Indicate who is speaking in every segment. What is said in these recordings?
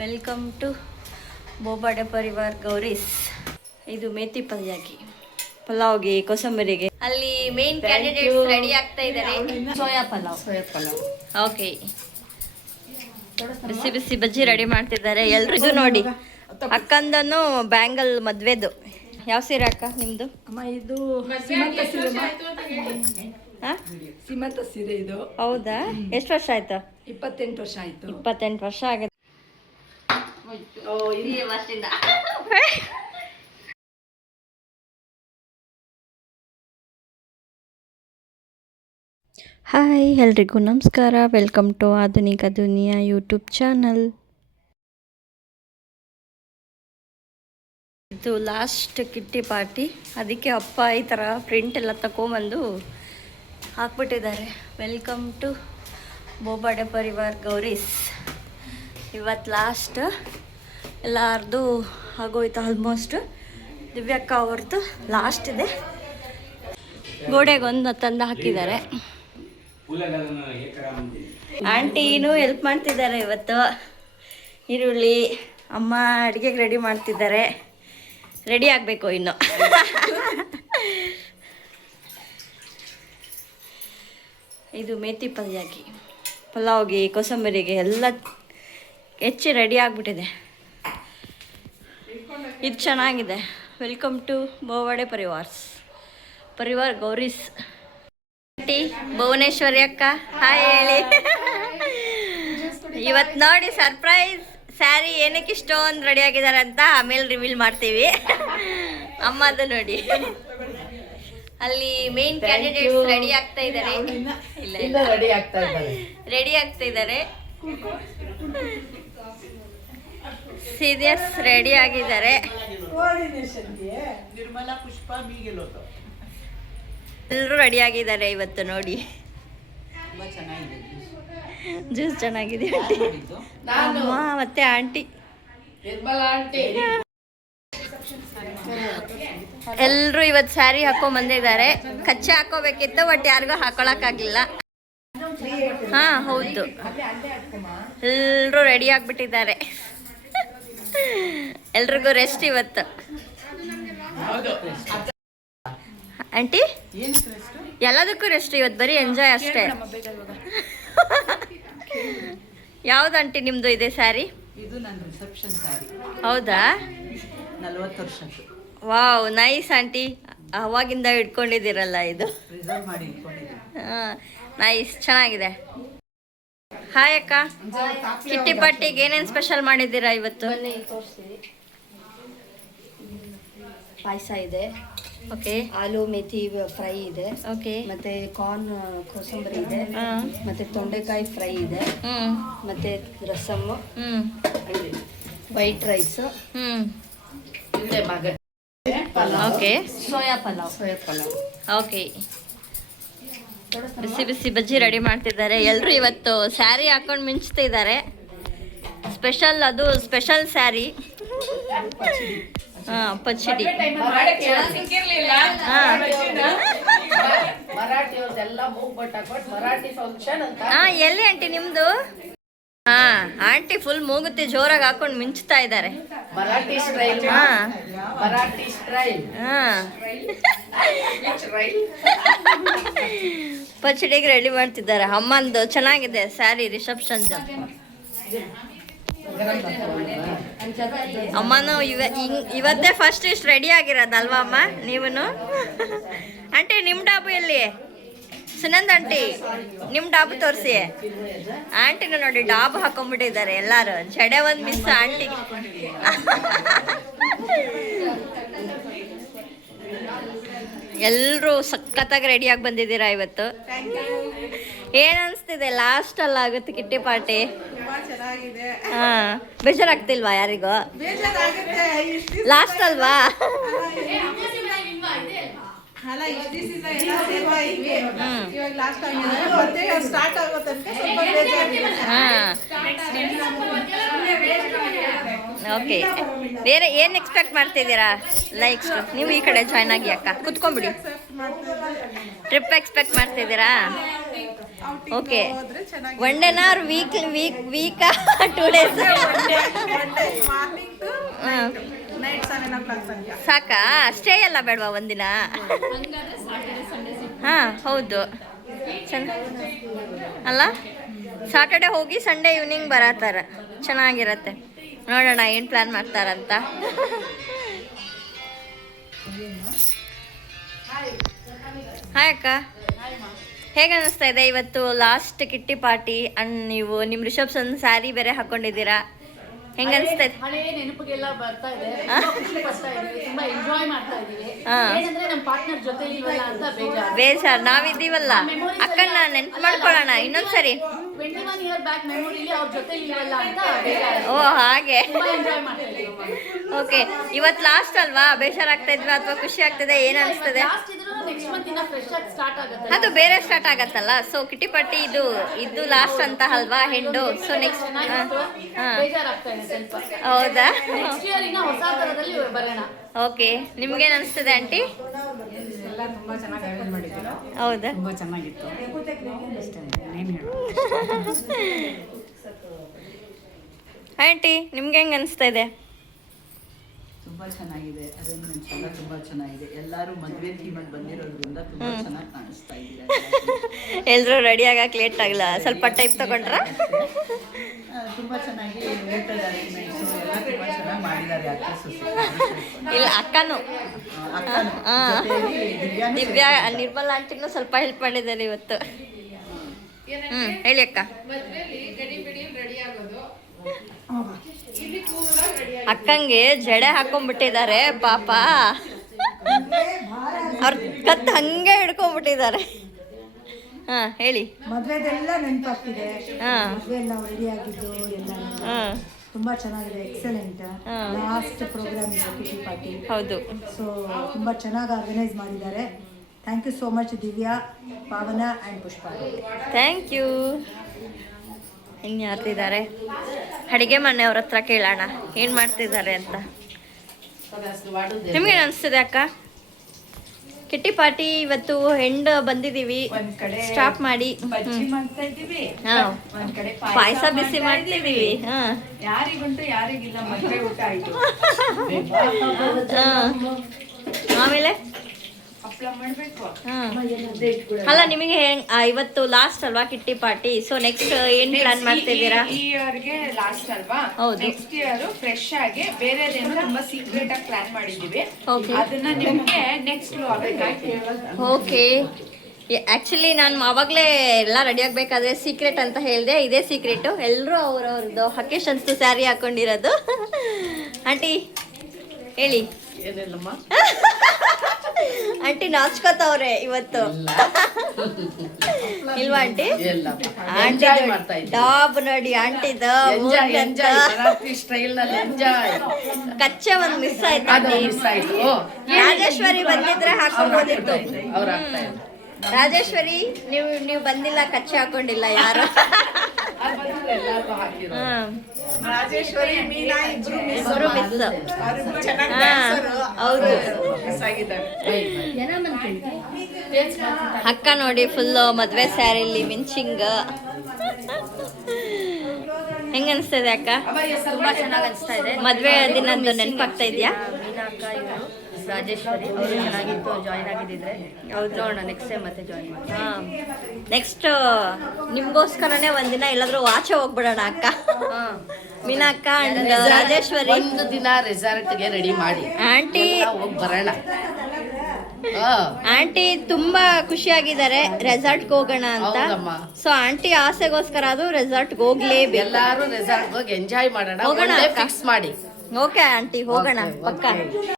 Speaker 1: Welcome to Bobade Parivar Gauri's ಇದು ಮೇಥಿ ಪಲ್ಯಾಗಿ. ಪಲಾವ್ಗೆ ಕೋಸಂಬರಿಗೆ. ಅಲ್ಲಿ ಮೇನ್ ಕ್ಯಾಂಡಿಡೇಟ್ ರೆಡಿ ಆಗ್ತಾ ಇದ್ದಾರೆ soya pulao.
Speaker 2: Soya pulao.
Speaker 1: Okay ಬಿಸಿ ಬಿಸಿ ಬಜ್ಜಿ ರೆಡಿ ಮಾಡ್ತಿದ್ದಾರೆ. ಎಲ್ರಿಗೂ ನೋಡಿ. ಅಕ್ಕಂದನು ಬ್ಯಾಂಗಲ್ ಮದ್ವೆದು. ಯಾವ ಸೀರೆ ಅಕ್ಕ ನಿಮ್ದು?
Speaker 2: ಅಮ್ಮ ಇದು ಸೀಮಂತ ಸೀರೆ ಇದು.
Speaker 1: ಹೌದಾ? ಎಷ್ಟು ವರ್ಷ ಆಯ್ತು?
Speaker 2: ಇಪ್ಪತ್ತೆಂಟು ವರ್ಷ ಆಯ್ತು.
Speaker 1: ಇಪ್ಪತ್ತೆಂಟು ವರ್ಷ ಆಗಿದೆ. ಹಾಯ್ ಎಲ್ರಿಗೂ ನಮಸ್ಕಾರ. Welcome to Adhunika Duniya YouTube channel ಇದು ಲಾಸ್ಟ್ ಕಿಟ್ಟಿ ಪಾರ್ಟಿ. ಅದಕ್ಕೆ ಅಪ್ಪ ಈ ಥರ ಪ್ರಿಂಟ್ ಎಲ್ಲ ತಗೊಂಬಂದು ಹಾಕ್ಬಿಟ್ಟಿದ್ದಾರೆ. ವೆಲ್ಕಮ್ ಟು ಬೋಬಾಡೆ ಪರಿವಾರ್ ಗೌರೀಸ್ ಇವತ್ತು ಲಾಸ್ಟ್ ಎಲ್ಲಾರ್ದು ಆಗೋಯ್ತು ಆಲ್ಮೋಸ್ಟ್ ದಿವ್ಯಕ್ಕ ಅವ್ರದ್ದು ಲಾಸ್ಟ್ ಇದೆ. ಗೋಡೆಗೊಂದು ತಂದು ಹಾಕಿದ್ದಾರೆ. ಆಂಟಿನೂ ಹೆಲ್ಪ್ ಮಾಡ್ತಿದ್ದಾರೆ ಇವತ್ತು. ಈರುಳ್ಳಿ, ಅಮ್ಮ ಅಡುಗೆಗೆ ರೆಡಿ ಮಾಡ್ತಿದ್ದಾರೆ. ರೆಡಿ ಆಗಬೇಕು ಇನ್ನು. ಇದು ಮೇಥಿ ಪಲ್ಯಾಗಿ ಪಲಾವ್ಗೆ, ಕೊಸಂಬರಿಗೆ ಎಲ್ಲ ಹೆಚ್ಚು ರೆಡಿ ಆಗಿಬಿಟ್ಟಿದೆ. ಇದು ಚೆನ್ನಾಗಿದೆ. Welcome to Bobade Parivars. Parivar Gauri's. Aunty Bhuvaneshwari ಅಕ್ಕ ಹಾಯ್ ಹೇಳಿ. ಇವತ್ತು ನೋಡಿ ಸರ್ಪ್ರೈಸ್ ಸ್ಯಾರಿ ಏನಕ್ಕೆ ಇಷ್ಟೊಂದು ರೆಡಿ ಆಗಿದ್ದಾರೆ ಅಂತ ಆಮೇಲೆ ರಿವೀಲ್ ಮಾಡ್ತೀವಿ. ಅಮ್ಮದು ನೋಡಿ. ಅಲ್ಲಿ ಮೇನ್ ಕ್ಯಾಂಡಿಡೇಟ್ಸ್ ರೆಡಿ ಆಗ್ತಾ ಇದ್ದಾರೆ. ಇಲ್ಲ ಇಲ್ಲ.
Speaker 2: ರೆಡಿ ಆಗ್ತಾ ಇದ್ದಾರೆ.
Speaker 1: ರೆಡಿ ಆಗ್ತಾ ಇದ್ದಾರೆ. ಸೀರಿಯಸ್ ರೆಡಿ ಆಗಿದ್ದಾರೆ.
Speaker 2: ನಿರ್ಮಲಾ ಪುಷ್ಪ ಬೀಗಿಲೋದು
Speaker 1: ಎಲ್ಲರೂ ರೆಡಿ ಆಗಿದ್ದಾರೆ ಇವತ್ತು ನೋಡಿ.
Speaker 2: ತುಂಬಾ ಚೆನ್ನಾಗಿದೆ
Speaker 1: ಜ್ಯೂಸ್. ಚೆನ್ನಾಗಿದೆ. ಆಂಟಿ ಅಮ್ಮ ಮತ್ತೆ ಆಂಟಿ.
Speaker 2: ನಿರ್ಮಲಾ ಆಂಟಿ.
Speaker 1: ಎಲ್ಲರೂ ಇವತ್ತು ಸ್ಯಾರಿ ಹಾಕೊಂಡ್ ಬಂದಿದ್ದಾರೆ ಕಚ್ಚೆ ಹಾಕೋಬೇಕಿತ್ತು ಬಟ್ ಯಾರಿಗೂ ಹಾಕೊಳಕ್ಕಾಗ್ಲಿಲ್ಲ ಹಾ ಹೌದು. ಎಲ್ಲರೂ ರೆಡಿ ಆಗ್ಬಿಟ್ಟಿದ್ದಾರೆ. ಎಲ್ರಿಗೂ ರೆಸ್ಟ್ ಇವತ್ತು. ಆಂಟಿ ಎಲ್ಲದಕ್ಕೂ ರೆಸ್ಟ್ ಇವತ್ತು ಬರೀ ಎಂಜಾಯ್ ಅಷ್ಟೇ. ಯಾವ್ದು ಆಂಟಿ ನಿಮ್ದು ಇದೆ ಸ್ಯಾರಿ ಹೌದಾ? ವಾವ್ ನೈಸ್ ಆಂಟಿ ಅವಾಗಿಂದ ಇಟ್ಕೊಂಡಿದ್ದೀರಲ್ಲ ಇದು. ನೈಸ್ ಚೆನ್ನಾಗಿದೆ. ಹಾಯ್ ಅಕ್ಕ. ಕಿಟ್ಟಿ ಪಟ್ಟಿಗೆ ಏನೇನು ಸ್ಪೆಷಲ್ ಮಾಡಿದ್ದೀರಾ ಇವತ್ತು?
Speaker 3: ಪಾಯಸ ಇದೆ.
Speaker 1: ಓಕೆ
Speaker 3: ಆಲೂ ಮೆಥಿ ಫ್ರೈ ಇದೆ.
Speaker 1: ಓಕೆ
Speaker 3: ಮತ್ತೆ ಕಾರ್ನ್ ಕೋಸಂಬರಿ ಇದೆ. ಮತ್ತೆ ತೊಂಡೆಕಾಯಿ ಫ್ರೈ ಇದೆ.
Speaker 1: ಹ್ಞೂ
Speaker 3: ಮತ್ತೆ ರಸಮ್
Speaker 1: ಹ್ಞೂ
Speaker 2: white rice
Speaker 1: okay
Speaker 3: soya pulao.
Speaker 2: Soya pulao.
Speaker 1: Okay ಬಿಸಿ ಬಿಸಿ ಬಜ್ಜಿ ರೆಡಿ ಮಾಡ್ತಿದ್ದಾರೆ. ಎಲ್ಲರೂ ಇವತ್ತು ಸ್ಯಾರಿ ಹಾಕೊಂಡು ಮಿಂಚ್ತಿದ್ದಾರೆ ಸ್ಪೆಷಲ್ ಅದು ಸ್ಪೆಷಲ್ ಸ್ಯಾರಿ. ಹಾಂ ಪಚ್ಚಡಿ. ಹಾಂ. ಎಲ್ಲಿ ಆಂಟಿ ನಿಮ್ಮದು ಹಾಂ ಆಂಟಿ ಫುಲ್ ಮೂಗುತಿ ಜೋರಾಗಿ ಹಾಕೊಂಡು ಮಿಂಚ್ತಾ ಇದ್ದಾರೆ ಪಚ್ಚಡಿಗೆ ರೆಡಿ ಮಾಡ್ತಿದ್ದಾರೆ. ಅಮ್ಮಂದು ಚೆನ್ನಾಗಿದೆ ಸ್ಯಾರಿ ರಿಸೆಪ್ಷನ್ ಅಮ್ಮನು ಇವ ಇವತ್ತೇ ಫಸ್ಟ್ ಇಷ್ಟು ರೆಡಿ ಆಗಿರೋದಲ್ವಾ ಅಮ್ಮ ನೀವೂ ಆಂಟಿ ನಿಮ್ಮ ಡಾಬು ಎಲ್ಲಿ? ಸುನಂದ್ ಆಂಟಿ ನಿಮ್ಮ ಡಾಬು ತೋರಿಸಿ. ಆಂಟಿನ ನೋಡಿ ಡಾಬು ಹಾಕೊಂಡ್ಬಿಟ್ಟಿದ್ದಾರೆ ಎಲ್ಲಾರು. ಜಡೆ ಒಂದು ಮಿಸ್ ಆಂಟಿ. ಎಲ್ಲರೂ ಸಖತ್ತಾಗಿ ರೆಡಿಯಾಗಿ ಬಂದಿದ್ದೀರಾ ಇವತ್ತು? ಏನ್ ಅನ್ಸ್ತಿದೆ? ಲಾಸ್ಟ್ ಅಲ್ಲ ಆಗುತ್ತೆ ಕಿಟ್ಟಿ ಪಾರ್ಟಿ. ಹಾ ಬೇಜಾರಾಗ್ತಿಲ್ವಾ ಯಾರಿಗೂ? ಲಾಸ್ಟ್ ಅಲ್ವಾ?
Speaker 4: ಅಲ್ಲ ಇಷ್ಟು ದಿವಸದಿಂದ ಎಲ್ಲ ಸೇರ್ತಾ ಇದ್ವಿ
Speaker 1: ಹ್ಮ್.
Speaker 4: ಇವಾಗ ಲಾಸ್ಟ್ ಆಗಿದೆ ಮತ್ತೆ ಸ್ಟಾರ್ಟ್ ಆಗೋ ತನಕ ಸ್ವಲ್ಪ ಬೇಜಾರಿದೆ
Speaker 1: ಹಾ. ಓಕೆ ಬೇರೆ ಏನ್ ಎಕ್ಸ್ಪೆಕ್ಟ್ ಮಾಡ್ತಿದ್ದೀರಾ? ಲೈಕ್ಸ್ ನೀವು ಈ ಕಡೆ ಜಾಯ್ನ್ ಆಗಿ ಅಕ್ಕ. ಕುತ್ಕೊಂಡ್ಬಿಡಿ. ಟ್ರಿಪ್ ಎಕ್ಸ್ಪೆಕ್ಟ್ ಮಾಡ್ತಿದ್ದೀರಾ?
Speaker 4: ಓಕೆ
Speaker 1: ಒನ್ ಡೇನ ಅವ್ರ ವೀಕ್ ವೀಕ್ ವೀಕಾ ಟೂ ಡೇಸ್
Speaker 4: ಮಾರ್ನಿಂಗ್
Speaker 1: ಸಾಕಾ? ಸ್ಟೇ ಎಲ್ಲ ಬೇಡವಾ ಒಂದಿನ? ಹಾ, ಹೌದು. ಅಲ್ಲ? ಸಾಟರ್ಡೆ ಹೋಗಿ ಸಂಡೇ ಈವ್ನಿಂಗ್ ಬರತ್ತಾರ. ಚೆನ್ನಾಗಿರತ್ತೆ. ನೋಡೋಣ ಏನು ಪ್ಲ್ಯಾನ್ ಮಾಡ್ತಾರಂತ. ಹಾಯ್ ಅಕ್ಕ. ಹೇಗೆ ಅನ್ನಿಸ್ತಾ ಇದೆ ಇವತ್ತು ಲಾಸ್ಟ್ ಕಿಟ್ಟಿ ಪಾರ್ಟಿ? ಅಂಡ್ ನೀವು ನಿಮ್ಮ ರಿಸೆಪ್ಷನ್ ಸ್ಯಾರಿ ಬೇರೆ ಹಾಕೊಂಡಿದ್ದೀರಾ? ಹೆಂಗ ಅನಿಸ್ತೈತೆ
Speaker 5: ಹಳೆ ನೆನಪಿಗೆಲ್ಲ ಬರ್ತಾ ಇದೆ. ತುಂಬಾ ಖುಷಿ ಪಡ್ತಾ ಇದೀವಿ ತುಂಬಾ ಎಂಜಾಯ್ ಮಾಡ್ತಾ ಇದೀವಿ ಏನಂದ್ರೆ ನಮ್ಮ ಪಾರ್ಟ್ನರ್ ಜೊತೆಲಿ ಇಲ್ವಲ್ಲ ಅಂತ ಬೇಜಾರು.
Speaker 1: ಬೇಜಾರ್. ನಾವಿದ್ದೀವಲ್ಲ. ಅಕ್ಕನ್ನ ನೆನ್ಪು ಮಾಡ್ಕೊಳ್ಳೋಣ. ಇನ್ನೊಂದ್ಸರಿ.
Speaker 5: ಟ್ವೆಂಟಿ ಒನ್ ಇಯರ್ ಬ್ಯಾಕ್ ಮೆಮೊರಿಲಿ ಅವ್ರ ಜೊತೆಲಿ ಇಲ್ವಲ್ಲ ಅಂತ ಬೇಜಾರು.
Speaker 1: ಓ ಹಾಗೆ.
Speaker 5: ತುಂಬಾ ಎಂಜಾಯ್ ಮಾಡ್ತಾ ಇದೀವಿ
Speaker 1: ಓಕೆ ಇವತ್ತು ಲಾಸ್ಟ್ ಅಲ್ವಾ? ಬೇಜಾರಾಗ್ತಾ ಇದ್ವಾ? ಅಥವಾ ಖುಷಿ ಆಗ್ತದೆ? ಏನ್ ಅನಿಸ್ತದೆ?
Speaker 5: ಲಾಸ್ಟ್ ನೆಕ್ಸ್ಟ್ ಮಂತ್ ಇನ್ನ ಫ್ರೆಶ್ ಆಗಿ ಸ್ಟಾರ್ಟ್ ಆಗುತ್ತೆ.
Speaker 1: ಅದು ಬೇರೆ ಸ್ಟಾರ್ಟ್ ಆಗತ್ತಲ್ಲ? ಸೊ ಕಿಟಿ ಪಟ್ಟಿ ಇದು ಇದು ಲಾಸ್ಟ್ ಅಂತ ಅಲ್ವಾ ಹೆಂಡು ಸೊ ನೆಕ್ಸ್ಟ್
Speaker 5: ಚೆನ್ನಾಗಿತ್ತು ಬೇಜಾರಾಗ್ತಾ ಇದೆ ಸ್ವಲ್ಪ.
Speaker 1: ಹೌದಾ?
Speaker 5: ನೆಕ್ಸ್ಟ್ ಇಯರ್ ಇನ್ನ ಹೊಸ ತರದಲ್ಲಿ ಬರೋಣ.
Speaker 1: ಓಕೆ ನಿಮ್ಗೇನ್ ಅನಿಸ್ತದೆ ಆಂಟಿ?
Speaker 6: ಎಲ್ಲ ತುಂಬಾ ಚೆನ್ನಾಗಿ ಅರೇಂಜ್ ಮಾಡಿದ್ದೀರಾ?
Speaker 1: ಹೌದಾ?
Speaker 6: ತುಂಬಾ ಚೆನ್ನಾಗಿತ್ತು. ಅಷ್ಟೇ ಏನು ಹೇಳು.
Speaker 1: ಆಂಟಿ ನಿಮ್ಗೆ ಹೆಂಗ್ ಅನಿಸ್ತಾ ಇದೆ?
Speaker 7: ತುಂಬಾ ಚೆನ್ನಾಗಿದೆ ಅರೇಂಜ್ಮೆಂಟ್ಸ್ ಎಲ್ಲ ತುಂಬಾ ಚೆನ್ನಾಗಿದೆ. ಎಲ್ಲರೂ ಮದುವೆ ಥೀಮಲ್ಲಿ ಬಂದಿರೋದ್ರಿಂದ ತುಂಬಾ ಚೆನ್ನಾಗಿ ಕಾಣಿಸ್ತಾ ಇದ್ದಾರೆ
Speaker 1: ಎಲ್ಲರೂ ರೆಡಿ ಆಗಕ್ಕೆ ಲೇಟ್ ಆಗಲ್ಲ? ಸ್ವಲ್ಪ ಟೈಪ್ ತಗೊಂಡ್ರ?
Speaker 7: ತುಂಬಾ ಚೆನ್ನಾಗಿ ಊಟದ ಅರೇಂಜ್ಮೆಂಟ್ಸ್ ಎಲ್ಲ ತುಂಬಾ ಚೆನ್ನಾಗಿ ಮಾಡಿದ್ದಾರೆ ಸೊಸೆ.
Speaker 1: ಇಲ್ಲ ಅಕ್ಕನು. ದಿವ್ಯಾ ನಿರ್ಮಲಾ ಆಂಟಿನೂ ಸ್ವಲ್ಪ ಹೆಲ್ಪ್ ಮಾಡಿದ್ದಾರೆ ಇವತ್ತು. ಹ್ಞೂ ಹೇಳಿ ಅಕ್ಕ. ಅಕ್ಕಂಗೆ ಜಡೆ ಹಾಕೊಂಡ್ಬಿಟ್ಟಿದ್ದಾರೆ ಪಾಪ. ಅವ್ರ ಕತ್ ಹಂಗೆ ಹಿಡ್ಕೊಂಡ್ಬಿಟ್ಟಿದ್ದಾರೆ. ಹಾ ಹೇಳಿ.
Speaker 8: ಮದ್ವೆದೆಲ್ಲ ನೆನಪಾಗ್ತಿದೆ.
Speaker 1: ಹಾ.
Speaker 8: ಮದ್ವೆ ಎಲ್ಲ ರೆಡಿ ಆಗಿದ್ದು ಎಲ್ಲ ತುಂಬಾ ಚೆನ್ನಾಗಿದೆ ಎಕ್ಸಲೆಂಟ್. ಲಾಸ್ಟ್ ಪ್ರೋಗ್ರಾಮ್ ಇದೆ ಕಿಟಿ ಪಾರ್ಟಿ
Speaker 1: ಹೌದು.
Speaker 8: ಸೊ ತುಂಬಾ ಚೆನ್ನಾಗಿ ಆರ್ಗನೈಸ್ ಮಾಡಿದ್ದಾರೆ. Thank you so much Divya Pavana and Pushpa.
Speaker 1: Thank you ಇನ್ನು ಯಾರ್ದಿದ್ದಾರೆ ಅಡಿಗೆ ಮನೆಯವ್ರ ಹತ್ರ ಕೇಳೋಣ. ಏನು ಮಾಡ್ತಿದ್ದಾರೆ ಅಂತ. ನಿಮ್ಗೇನು ಅನಿಸ್ತಿದೆ ಅಕ್ಕ? ಕಿಟ್ಟಿ ಪಾರ್ಟಿ ಇವತ್ತು ಹೆಂಡ್ ಬಂದಿದೀವಿ. ಸ್ಟಾಪ್ ಮಾಡಿ. ಪಾಯಸ ಬಿಸಿ ಮಾಡ್ತಿದೀವಿ ಆಮೇಲೆ. ಅಲ್ಲ ನಿಮಗೆ ಇವತ್ತು ಲಾಸ್ಟ್ ಅಲ್ವಾ ಕಿಟ್ಟಿ ಪಾರ್ಟಿ? ಸೊ ನೆಕ್ಸ್ಟ್ ಏನ್ ಪ್ಲಾನ್ ಮಾಡ್ತಿದ್ದೀರಾ?
Speaker 9: ಈ ಇಯರ್ಗೆ ಲಾಸ್ಟ್ ಅಲ್ವಾ?
Speaker 1: ಹೌದು.
Speaker 9: ನೆಕ್ಸ್ಟ್ ಇಯರ್ ಫ್ರೆಶ್ ಆಗಿ ಬೇರೆದೇನೋ ತುಂಬಾ ಸೀಕ್ರೆಟ್ ಆಗಿ ಪ್ಲಾನ್ ಮಾಡಿದೀವಿ ಅದನ್ನ ನಿಮ್ಗೆ ನೆಕ್ಸ್ಟ್
Speaker 1: ಓಕೆ ಆಕ್ಚುಲಿ ನಾನು ಅವಾಗಲೇ ಎಲ್ಲ ರೆಡಿ ಆಗಬೇಕಾದ್ರೆ ಸೀಕ್ರೆಟ್ ಅಂತ ಹೇಳಿದೆ. ಇದೇ ಸೀಕ್ರೆಟು ಎಲ್ಲರೂ ಅವ್ರವ್ರದ್ದು ಹಕೇಶನ್ಸ್ದು ಸ್ಯಾರಿ ಹಾಕೊಂಡಿರೋದು. ಆಂಟಿ ಹೇಳಿ.
Speaker 2: ಏನಿಲ್ಲಮ್ಮ.
Speaker 1: ಆಂಟಿ ನಾಚ್ಕೋತಾವ್ರೆ ಇವತ್ತು. ಇಲ್ವಾ ಆಂಟಿ? ಆಂಟಿ
Speaker 2: ಎಂಜಾಯ್ ಮಾಡ್ತಾ ಇದ್ದೀವಿ.
Speaker 1: ಡಾಬ್ ನೋಡಿ ಆಂಟಿ
Speaker 2: ಎಂಜಾಯ್ ಎಂಜಾಯ್ ಮರಾಠಿ ಸ್ಟೈಲ್ನಲ್ಲಿ ಎಂಜಾಯ್
Speaker 1: ಕಚ್ಚೆ ಒಂದು ಮಿಸ್ ಆಯ್ತು ರಾಜೇಶ್ವರಿ ಬಂದಿದ್ರೆ ಹಾಕೋಬೋದಿತ್ತು ರಾಜೇಶ್ವರಿ ನೀವು ನೀವು ಬಂದಿಲ್ಲ ಕಚ್ಚೆ ಹಾಕೊಂಡಿಲ್ಲ ಯಾರು?
Speaker 4: ರಾಜೇಶ್ವರಿ ಮೀನಾ ಇಬ್ರು ಮಿಸ್
Speaker 1: ಹೌದು. ಅಕ್ಕ ನೋಡಿ ಫುಲ್ ಮದ್ವೆ ಸ್ಯಾರಿಲಿ ಮಿಂಚಿಂಗ್. ಹೆಂಗ ಅನಿಸ್ತದೆ ಅಕ್ಕ?
Speaker 3: ತುಂಬಾ ಚೆನ್ನಾಗಿ ಅನಿಸ್ತಾ ಇದೆ.
Speaker 1: ಮದ್ವೆ ದಿನದ್ದು ನೆನಪಾಗ್ತಾ ಇದೆಯಾ?
Speaker 3: ರಾಜೇಶ್ವರಿ ಅವರು ಚೆನ್ನಾಗಿತ್ತು ಜಾಯಿನ್ ಆಗಿದ್ದಿದ್ರೆ. ನೋಡೋಣ ನೆಕ್ಸ್ಟ್ ಟೈಮ್ ಮತ್ತೆ ಜಾಯಿನ್ ಮಾಡಿ
Speaker 1: ನೆಕ್ಸ್ಟ್ ನಿಮ್ಗೋಸ್ಕರನೇ ಒಂದಿನ ಎಲ್ಲಾದ್ರೂ ಆಚೆ ಹೋಗ್ಬಿಡೋಣ ಅಕ್ಕ. ಮೀನಾ ಅಕ್ಕ ಅಂಡ್ ರಾಜೇಶ್ವರಿ.
Speaker 2: ಒಂದು ದಿನ ರೆಸಾರ್ಟ್ಗೆ ರೆಡಿ ಮಾಡಿ.
Speaker 1: ಆಂಟಿ.
Speaker 2: ಹೋಗಿ ಬರೋಣ. ಹಾ.
Speaker 1: ಆಂಟಿ ತುಂಬಾ ಖುಷಿಯಾಗಿದ್ದಾರೆ ರೆಸಾರ್ಟ್ಗೆ ಹೋಗೋಣ ಅಂತ.
Speaker 2: ಹೌದಮ್ಮ.
Speaker 1: ಸೊ ಆಂಟಿ ಆಸೆಗೋಸ್ಕರ ಅದು ರೆಸಾರ್ಟ್ಗೆ ಹೋಗ್ಲೇ
Speaker 2: ಎಲ್ಲಾರು ರೆಸಾರ್ಟ್ ಹೋಗಿ ಎಂಜಾಯ್ ಮಾಡೋಣ.
Speaker 1: ಹೋಗೋಣ.
Speaker 2: ಫಿಕ್ಸ್ ಮಾಡಿ.
Speaker 1: ಓಕೆ ಆಂಟಿ ಹೋಗೋಣ
Speaker 2: Okay,
Speaker 1: ಪಕ್ಕ.
Speaker 2: okay.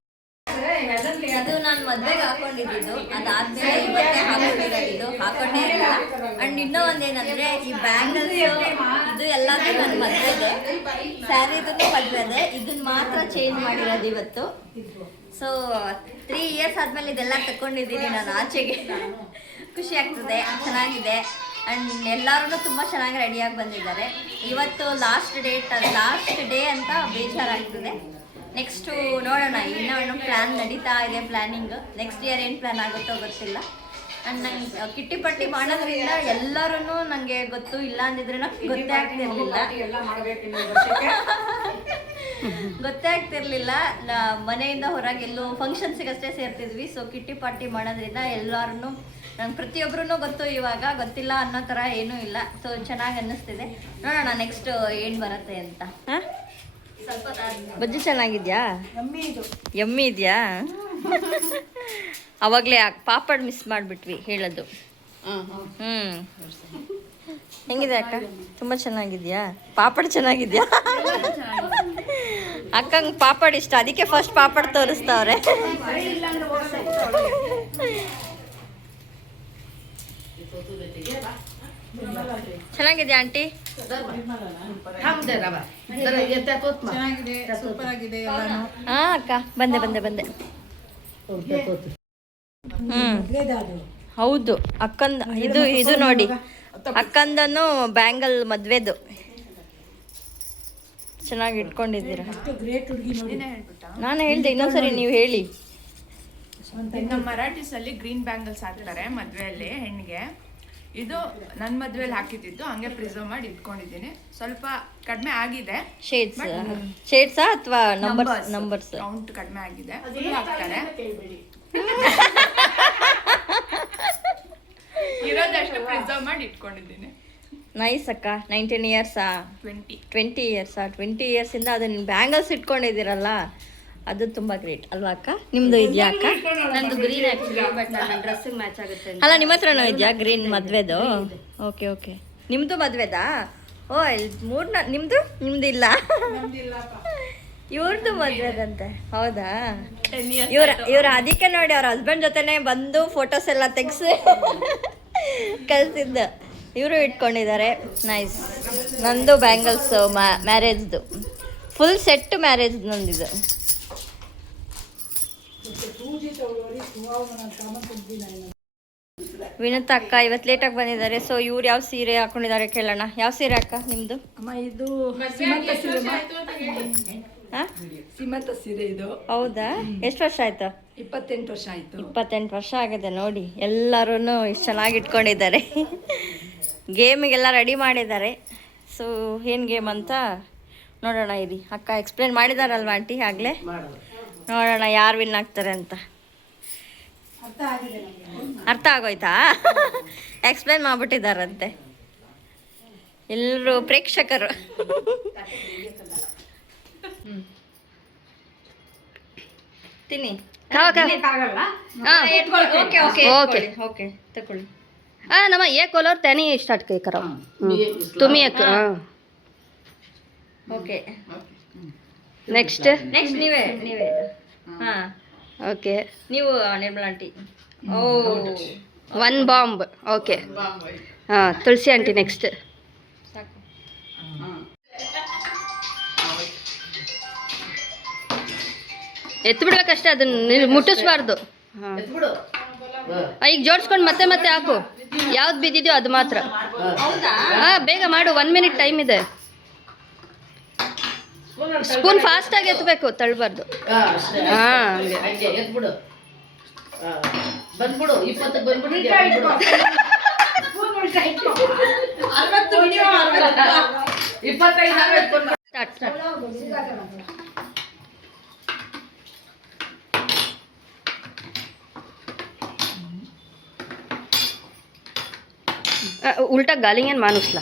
Speaker 1: ಅದು ನಾನು ಮದ್ವೆಗೆ ಹಾಕೊಂಡಿದ್ದು. ಅದಾದ್ಮೇಲೆ ಇವತ್ತೇ ಹಾಕೊಂಡಿರೋದು. ಇದು ಹಾಕೊಂಡೇ ಇಲ್ಲ ಅಂಡ್ ಇನ್ನೂ ಒಂದೇನಂದ್ರೆ ಈ ಬ್ಯಾಂಗಲ್ಸ್ ಇದು ಎಲ್ಲದೂ ನನ್ನ ಮದ್ವೆದೆ ಸ್ಯಾರಿದು ಮದ್ವೆದೆ. ಇದನ್ನ ಮಾತ್ರ ಚೇಂಜ್ ಮಾಡಿರೋದು ಇವತ್ತು. ಸೊ ತ್ರೀ ಇಯರ್ಸ್ ಆದ್ಮೇಲೆ ಇದೆಲ್ಲ ತಕೊಂಡಿದ್ದೀನಿ ನಾನು ಆಚೆಗೆ. ಖುಷಿ ಆಗ್ತದೆ ಚೆನ್ನಾಗಿದೆ. ಅಂಡ್ ಎಲ್ಲರೂ ತುಂಬ ಚೆನ್ನಾಗಿ ರೆಡಿಯಾಗಿ ಬಂದಿದ್ದಾರೆ. ಇವತ್ತು ಲಾಸ್ಟ್ ಡೇಟ್ ಲಾಸ್ಟ್ ಡೇ ಅಂತ ಬೇಜಾರಾಗ್ತದೆ. ನೆಕ್ಸ್ಟು ನೋಡೋಣ ಇನ್ನೂ ಇನ್ನೂ ಪ್ಲ್ಯಾನ್ ನಡೀತಾ ಇದೆ ಪ್ಲ್ಯಾನಿಂಗ್ ನೆಕ್ಸ್ಟ್ ಇಯರ್ ಏನು ಪ್ಲ್ಯಾನ್ ಆಗುತ್ತೋ ಗೊತ್ತಿಲ್ಲ. ನಂಗೆ ಕಿಟ್ಟಿ ಪಟ್ಟಿ ಮಾಡೋದ್ರಿಂದ ಎಲ್ಲರೂ ನನಗೆ ಗೊತ್ತು ಇಲ್ಲ ಅಂದಿದ್ರೆ ನಂಗೆ ಗೊತ್ತೇ ಆಗ್ತಿರ್ಲಿಲ್ಲ. ಗೊತ್ತೇ ಆಗ್ತಿರ್ಲಿಲ್ಲ. ನ- ಮನೆಯಿಂದ ಹೊರಗೆ ಎಲ್ಲೋ ಫಂಕ್ಷನ್ಸಿಗಷ್ಟೇ ಸೇರ್ತಿದ್ವಿ. ಸೊ ಕಿಟ್ಟಿ ಪಾರ್ಟಿ ಮಾಡೋದ್ರಿಂದ ಎಲ್ಲರೂ ನಂಗೆ ಪ್ರತಿಯೊಬ್ಬರೂ ಗೊತ್ತು ಇವಾಗ ಗೊತ್ತಿಲ್ಲ ಅನ್ನೋ ಥರ ಏನೂ ಇಲ್ಲ. ಸೊ ಚೆನ್ನಾಗಿ ಅನ್ನಿಸ್ತಿದೆ. ನೋಡೋಣ ನೆಕ್ಸ್ಟ್ ಏನು ಬರುತ್ತೆ ಅಂತ. ಬಜ್ಜಿ ಚೆನ್ನಾಗಿದ್ಯಾ?
Speaker 8: ಯಮ್ಮಿ
Speaker 1: ಇದೆಯಾ? ಅವಾಗಲೇ ಪಾಪಡ್ ಮಿಸ್ ಮಾಡಿಬಿಟ್ವಿ ಹೇಳೋದು. ಹ್ಞೂ ಹೆಂಗಿದೆ ಅಕ್ಕ? ತುಂಬ ಚೆನ್ನಾಗಿದ್ಯಾ? ಪಾಪಡ್ ಚೆನ್ನಾಗಿದ್ಯಾ? ಅಕ್ಕಂಗೆ ಪಾಪಡ್ ಇಷ್ಟ. ಅದಕ್ಕೆ ಫಸ್ಟ್ ಪಾಪಡ್ ತೋರಿಸ್ತಾವ್ರೆ. ಚೆನ್ನಾಗಿದ್ಯಾ ಆಂಟಿ? ಹಾ ಅಕ್ಕ ಬಂದೆ ಬಂದೆ ಬಂದೆ
Speaker 8: ಹ್ಮ್
Speaker 1: ಹೌದು, ಅಕ್ಕಂದ, ಇದು ಇದು ನೋಡಿ. ಅಕ್ಕಂದನು ಬ್ಯಾಂಗಲ್ ಮದ್ವೆದು. ಚೆನ್ನಾಗಿ ಇಟ್ಕೊಂಡಿದ್ದೀರ? ನಾನು ಹೇಳ್ದೆ ಇನ್ನೊಂದ್ಸರಿ ನೀವು ಹೇಳಿ.
Speaker 9: ಮರಾಠಿಸಲ್ಲಿ ಗ್ರೀನ್ ಬ್ಯಾಂಗಲ್ಸ್ ಹಾಕ್ತಾರೆ ಮದುವೆಯಲ್ಲಿ ಹೆಣ್ಣಿಗೆ. ಇದು ನನ್ನ ಮದ್ವೆಲಿ ಹಾಕಿದ್ದಿದ್ದು ಹಂಗೆ ಪ್ರಿಸರ್ವ್ ಮಾಡಿ ಇಟ್ಕೊಂಡಿದ್ದೀನಿ. ಸ್ವಲ್ಪ ಕಡಿಮೆ ಆಗಿದೆ.
Speaker 1: ಶೇಡ್ಸ್ ಶೇಡ್ಸಾ ಅಥವಾ ನಂಬರ್ಸ್ ನಂಬರ್ಸ್
Speaker 9: ಕೌಂಟ್ ಕಡಿಮೆ ಆಗಿದೆ. ಫುಲ್ ಹಾಕ್ತಾರೆ ಇರೋದಷ್ಟು ಪ್ರಿಸರ್ವ್ ಮಾಡಿ ಇಟ್ಕೊಂಡಿದ್ದೀನಿ.
Speaker 1: ನೈಸ್ ಅಕ್ಕ. ನೈನ್ಟೀನ್ ಇಯರ್ಸಾ
Speaker 9: ಟ್ವೆಂಟಿ
Speaker 1: ಟ್ವೆಂಟಿ ಇಯರ್ಸಾ ಟ್ವೆಂಟಿ ಇಯರ್ಸಿಂದ ಅದನ್ನ ಬ್ಯಾಂಗಲ್ಸ್ ಇಟ್ಕೊಂಡಿದ್ದೀರಲ್ಲ? ಅದು ತುಂಬಾ ಗ್ರೇಟ್ ಅಲ್ವಾ ಅಕ್ಕ? ನಿಮ್ಮದು ಇದೆಯಾ ಅಕ್ಕ?
Speaker 3: ನಂದು ಗ್ರೀನ್ ಆ್ಯಕ್ಚುಲಿ ಬಟ್ ನನ್ನ ಡ್ರೆಸ್ಸಿಗೆ ಮ್ಯಾಚ್ ಆಗುತ್ತೆ ಅಂತ.
Speaker 1: ಅಲ್ಲ ನಿಮ್ಮ ಹತ್ರನೂ ಇದೆಯಾ? ಗ್ರೀನ್ ಮದ್ವೆದು? ಓಕೆ ಓಕೆ ನಿಮ್ಮದು ಮದ್ವೆದಾ? ಓ ಮೂರ್ನ ನಿಮ್ಮದು ನಿಮ್ದು ಇಲ್ಲ ಇವ್ರದ್ದು ಮದ್ವೆದಂತೆ. ಹೌದಾ? ಇವ್ರ ಇವ್ರ ಅದಕ್ಕೆ ನೋಡಿ ಅವ್ರ ಹಸ್ಬೆಂಡ್ ಜೊತೆನೆ ಬಂದು ಫೋಟೋಸ್ ಎಲ್ಲ ತೆಗ್ಸ ಕಳ್ಸಿದ್ದ. ಇವರು ಇಟ್ಕೊಂಡಿದ್ದಾರೆ. ನೈಸ್ ನಂದು ಬ್ಯಾಂಗಲ್ಸ್ ಮ್ಯಾರೇಜ್ದು ಫುಲ್ ಸೆಟ್ ಮ್ಯಾರೇಜ್ ನಂದಿದು. ವಿನೋತ್ ಅಕ್ಕ ಇವತ್ತು ಲೇಟಾಗಿ ಬಂದಿದ್ದಾರೆ. ಸೊ ಇವ್ರು ಯಾವ ಸೀರೆ ಹಾಕೊಂಡಿದ್ದಾರೆ ಕೇಳೋಣ. ಯಾವ ಸೀರೆ ಅಕ್ಕ ನಿಮ್ಮದು
Speaker 6: ಅಮ್ಮ ಇದು ಸೀಮಂತ ಸೀರೆ
Speaker 1: ಹಾಂ?
Speaker 6: ಸೀಮಂತ ಸೀರೆ ಇದು.
Speaker 1: ಹೌದಾ? ಎಷ್ಟು ವರ್ಷ ಆಯ್ತು?
Speaker 6: ಇಪ್ಪತ್ತೆಂಟು ವರ್ಷ ಆಯ್ತು.
Speaker 1: ಇಪ್ಪತ್ತೆಂಟು ವರ್ಷ ಆಗಿದೆ ನೋಡಿ. ಎಲ್ಲರೂ ಇಷ್ಟು ಚೆನ್ನಾಗಿ ಇಟ್ಕೊಂಡಿದ್ದಾರೆ. ಗೇಮಿಗೆಲ್ಲ ರೆಡಿ ಮಾಡಿದ್ದಾರೆ. ಸೊ ಏನು ಗೇಮ್ ಅಂತ ನೋಡೋಣ ಇರಿ. ಅಕ್ಕ ಎಕ್ಸ್ಪ್ಲೇನ್ ಮಾಡಿದಾರಲ್ವಾ ಆಂಟಿ ಆಗಲೇ? ನೋಡೋಣ ಯಾರು ವಿನ್ ಆಗ್ತಾರೆ ಅಂತ.
Speaker 8: ಅರ್ಥ
Speaker 1: ಆಗೋಯ್ತಾ? ಎಕ್ಸ್ಪ್ಲೇನ್ ಮಾಡಿಬಿಟ್ಟಿದ್ದಾರಂತೆ ಎಲ್ಲರೂ ಪ್ರೇಕ್ಷಕರು. ತಿನ್ನಿ.
Speaker 3: ಹಾಂ. ನಮ್ಮ ಏ ಕೋಲೋರ್ ತೆನಿ ಸ್ಟಾರ್ಟ್ ಕೇಕರ ತುಮಿ ಹಾಂ.
Speaker 1: ಓಕೆ.
Speaker 3: ನೆಕ್ಸ್ಟ್
Speaker 1: ನೆಕ್ಸ್ಟ್ ನೀವೇ ನೀವೇ. ಹಾಂ.
Speaker 3: ಓಕೆ
Speaker 1: ನೀವು ನಿರ್ಮಲ ಆಂಟಿ. ಓ.
Speaker 3: ಒನ್ ಬಾಂಬ್ ಓಕೆ ಹಾಂ ತುಳಸಿ ಆಂಟಿ ನೆಕ್ಸ್ಟ್
Speaker 1: ಸಾಕು.
Speaker 3: ಎತ್ತು ಬಿಡ್ಬೇಕಷ್ಟೇ ಅದನ್ನ ಮುಟ್ಟಿಸ್ಬಾರ್ದು. ಈಗ ಜೋಡಿಸ್ಕೊಂಡು ಮತ್ತೆ ಮತ್ತೆ ಹಾಕು. ಯಾವ್ದು ಬಿದ್ದಿದೆಯೋ ಅದು ಮಾತ್ರ. ಹಾಂ. ಬೇಗ ಮಾಡು ಒನ್ ಮಿನಿಟ್ ಟೈಮ್ ಇದೆ. ಸ್ಪೂನ್ ಫಾಸ್ಟಾಗಿ ಎತ್ತಬೇಕು ತಳ್ಳಬಾರ್ದು
Speaker 2: ಹಾ, ಅಷ್ಟೇ.
Speaker 3: ಹಾಂ ಹಂಗೆ
Speaker 2: ಹಂಗೆ ಎತ್ಬಿಡು ಹಾ. ಬಂದ್ಬಿಡು ಇಪ್ಪತ್ತಕ್ಕೆ ಬಂದ್ಬಿಡು ಹೀಗೆ ಬಂದ್ಬಿಡು. ಇಪ್ಪತ್ತೈದು ನಾವೇ ಎತ್ಕೊಂಡು
Speaker 3: ಸ್ಟಾರ್ಟ್ ಸ್ಟಾರ್ಟ್ उलटा गालिंगन माणूसला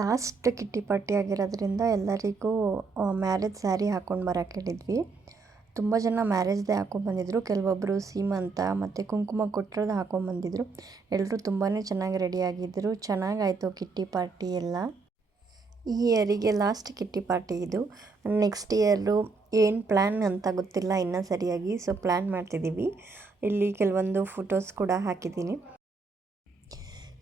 Speaker 1: ಲಾಸ್ಟ್ ಕಿಟ್ಟಿ ಪಾರ್ಟಿ ಆಗಿರೋದ್ರಿಂದ ಎಲ್ಲರಿಗೂ ಮ್ಯಾರೇಜ್ ಸ್ಯಾರಿ ಹಾಕ್ಕೊಂಡು ಬರೋಕೆ ಹೇಳಿದ್ವಿ. ತುಂಬ ಜನ ಮ್ಯಾರೇಜ್ದೇ ಹಾಕೊಂಡು ಬಂದಿದ್ರು. ಕೆಲವೊಬ್ಬರು ಸೀಮಂತ ಮತ್ತು ಕುಂಕುಮ ಕೊಟ್ಟಿರೋದು ಹಾಕೊಂಡು ಬಂದಿದ್ರು. ಎಲ್ಲರೂ ತುಂಬಾ ಚೆನ್ನಾಗಿ ರೆಡಿಯಾಗಿದ್ದರು ಚೆನ್ನಾಗಾಯಿತು ಕಿಟ್ಟಿ ಪಾರ್ಟಿ ಎಲ್ಲ. ಈ ಇಯರಿಗೆ ಲಾಸ್ಟ್ ಕಿಟ್ಟಿ ಪಾರ್ಟಿ ಇದು. ನೆಕ್ಸ್ಟ್ ಇಯರು ಏನು ಪ್ಲ್ಯಾನ್ ಅಂತ ಗೊತ್ತಿಲ್ಲ ಇನ್ನೂ ಸರಿಯಾಗಿ. ಸೊ ಪ್ಲ್ಯಾನ್ ಮಾಡ್ತಿದ್ದೀವಿ. ಇಲ್ಲಿ ಕೆಲವೊಂದು ಫೋಟೋಸ್ ಕೂಡ ಹಾಕಿದ್ದೀನಿ.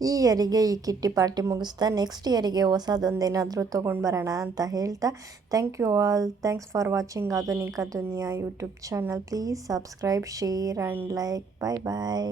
Speaker 1: ಈ ಇಯರಿಗೆ ಈ ಕಿಟ್ಟಿ ಪಾರ್ಟಿ ಮುಗಿಸ್ತಾ ನೆಕ್ಸ್ಟ್ ಇಯರಿಗೆ ಹೊಸದೊಂದೇನಾದರೂ ತೊಗೊಂಡು ಬರೋಣ ಅಂತ ಹೇಳ್ತಾ thank you all thanks for watching Adhunika Duniya YouTube channel please subscribe share and like bye bye